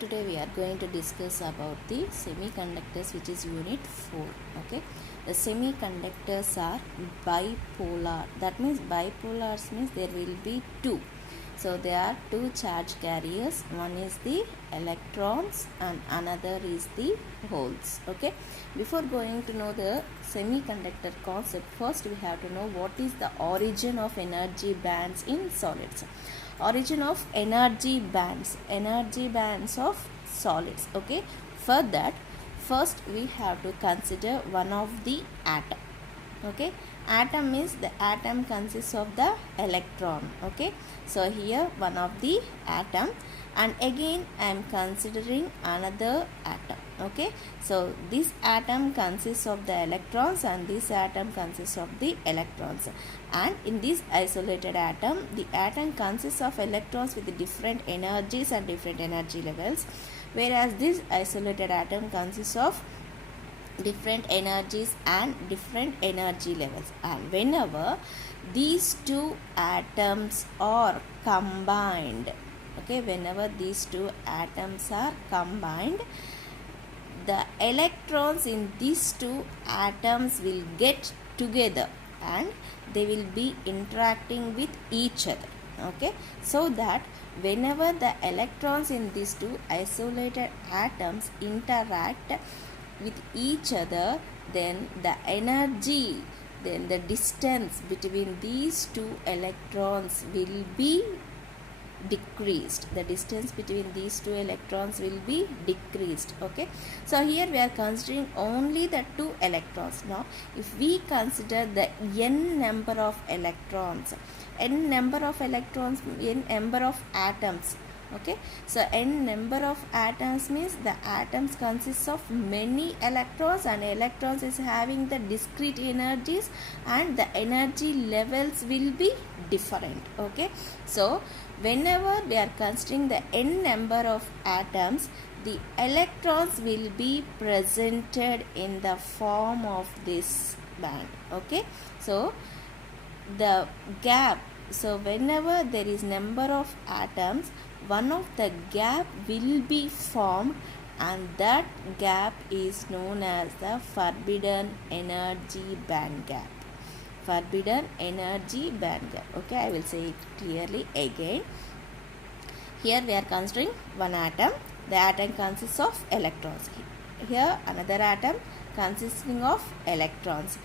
Today we are going to discuss about the semiconductors, which is unit 4. Okay, the semiconductors are bipolar. That means bipolars means there will be two. So there are two charge carriers. One is the electrons and another is the holes. Okay, before going to know the semiconductor concept, first we have to know what is the origin of energy bands in solids. Origin of energy bands of solids. Okay, for that first we have to consider one of the atom. Okay, atom is the atom consists of the electron. Okay, so here one of the atom, and again I am considering another atom. Okay, so this atom consists of the electrons and this atom consists of the electrons, and in this isolated atom, the atom consists of electrons with different energies and different energy levels, whereas this isolated atom consists of different energies and different energy levels. And whenever these two atoms are combined, okay, whenever these two atoms are combined, the electrons in these two atoms will get together and they will be interacting with each other. Okay, so that whenever the electrons in these two isolated atoms interact with each other, then the energy, then the distance between these two electrons will be decreased. The distance between these two electrons will be decreased. Okay, so here we are considering only the two electrons. Now if we consider the n number of electrons, n number of atoms. Okay, so n number of atoms means the atoms consists of many electrons, and electrons is having the discrete energies and the energy levels will be different. Okay, so whenever we are considering the n number of atoms, the electrons will be presented in the form of this band. Okay, so the gap, so whenever there is number of atoms, one of the gap will be formed, and that gap is known as the forbidden energy band gap. Forbidden energy band gap. Okay, I will say it clearly again. Here we are considering one atom. The atom consists of electrons. Here another atom consisting of electrons.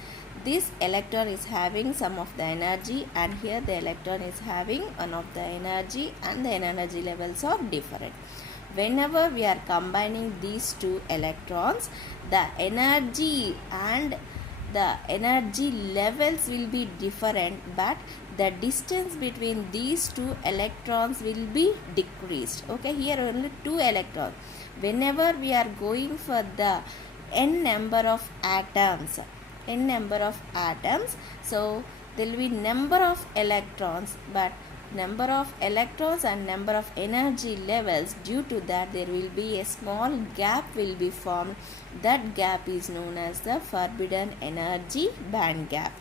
This electron is having some of the energy, and here the electron is having one of the energy, and the energy levels are different. Whenever we are combining these two electrons, the energy and the energy levels will be different, but the distance between these two electrons will be decreased. Okay, here only two electrons. Whenever we are going for the n number of atoms, so there will be number of electrons, but number of electrons and number of energy levels, due to that there will be a small gap will be formed. That gap is known as the forbidden energy band gap.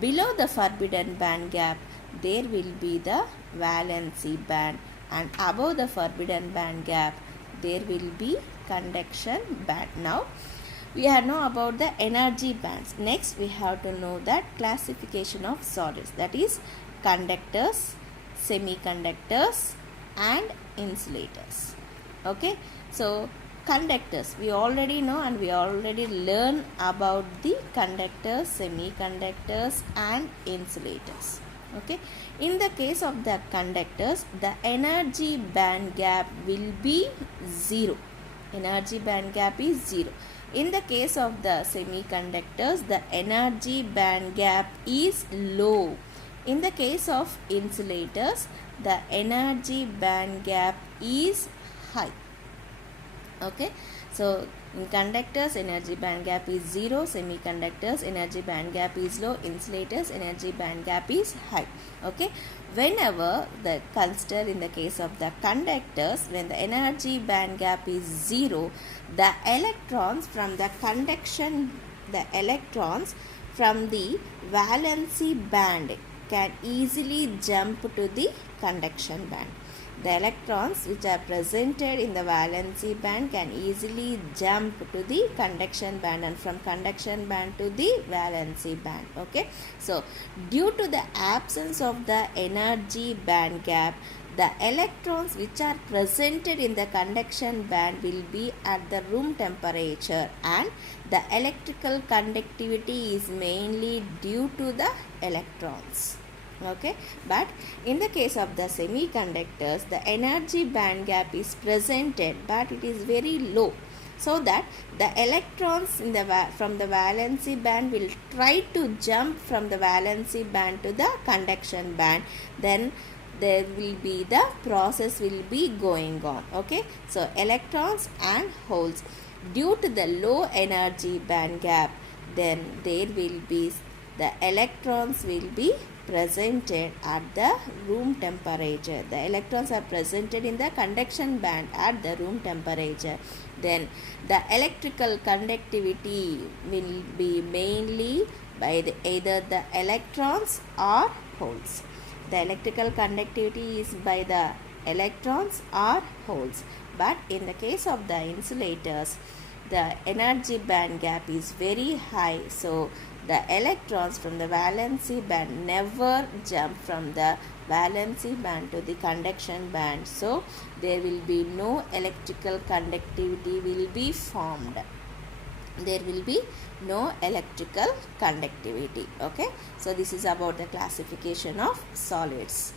Below the forbidden band gap there will be the valency band, and above the forbidden band gap there will be conduction band. Now we have know about the energy bands. Next we have to know that classification of solids, that is conductors, semiconductors and insulators. Okay, so conductors we already know, and we already learn about the conductors, semiconductors and insulators. Okay, in the case of the conductors, the energy band gap will be 0. Energy band gap is 0. In the case of the semiconductors, the energy band gap is low. In the case of insulators, the energy band gap is high. Okay, so in conductors energy band gap is 0, semiconductors energy band gap is low, insulators energy band gap is high. Okay, whenever the consider in the case of the conductors, when the energy band gap is 0, the electrons from the valency band can easily jump to the conduction band. The electrons which are presented in the valency band can easily jump to the conduction band and from conduction band to the valency band. Okay, so due to the absence of the energy band gap, the electrons which are presented in the conduction band will be at the room temperature, and the electrical conductivity is mainly due to the electrons. Okay, but in the case of the semiconductors, the energy band gap is presented but it is very low, so that the electrons in the from the valency band will try to jump from the valency band to the conduction band. Then there will be the process will be going on. Okay, so electrons and holes, due to the low energy band gap, then there will be the electrons will be presented at the room temperature. The electrons are presented in the conduction band at the room temperature. Then the electrical conductivity will be mainly by either the electrons or holes. The electrical conductivity is by the electrons or holes. But in the case of the insulators, the energy band gap is very high, so the electrons from the valency band never jump from the valency band to the conduction band, so there will be no electrical conductivity will be formed. There will be no electrical conductivity. Okay, so this is about the classification of solids.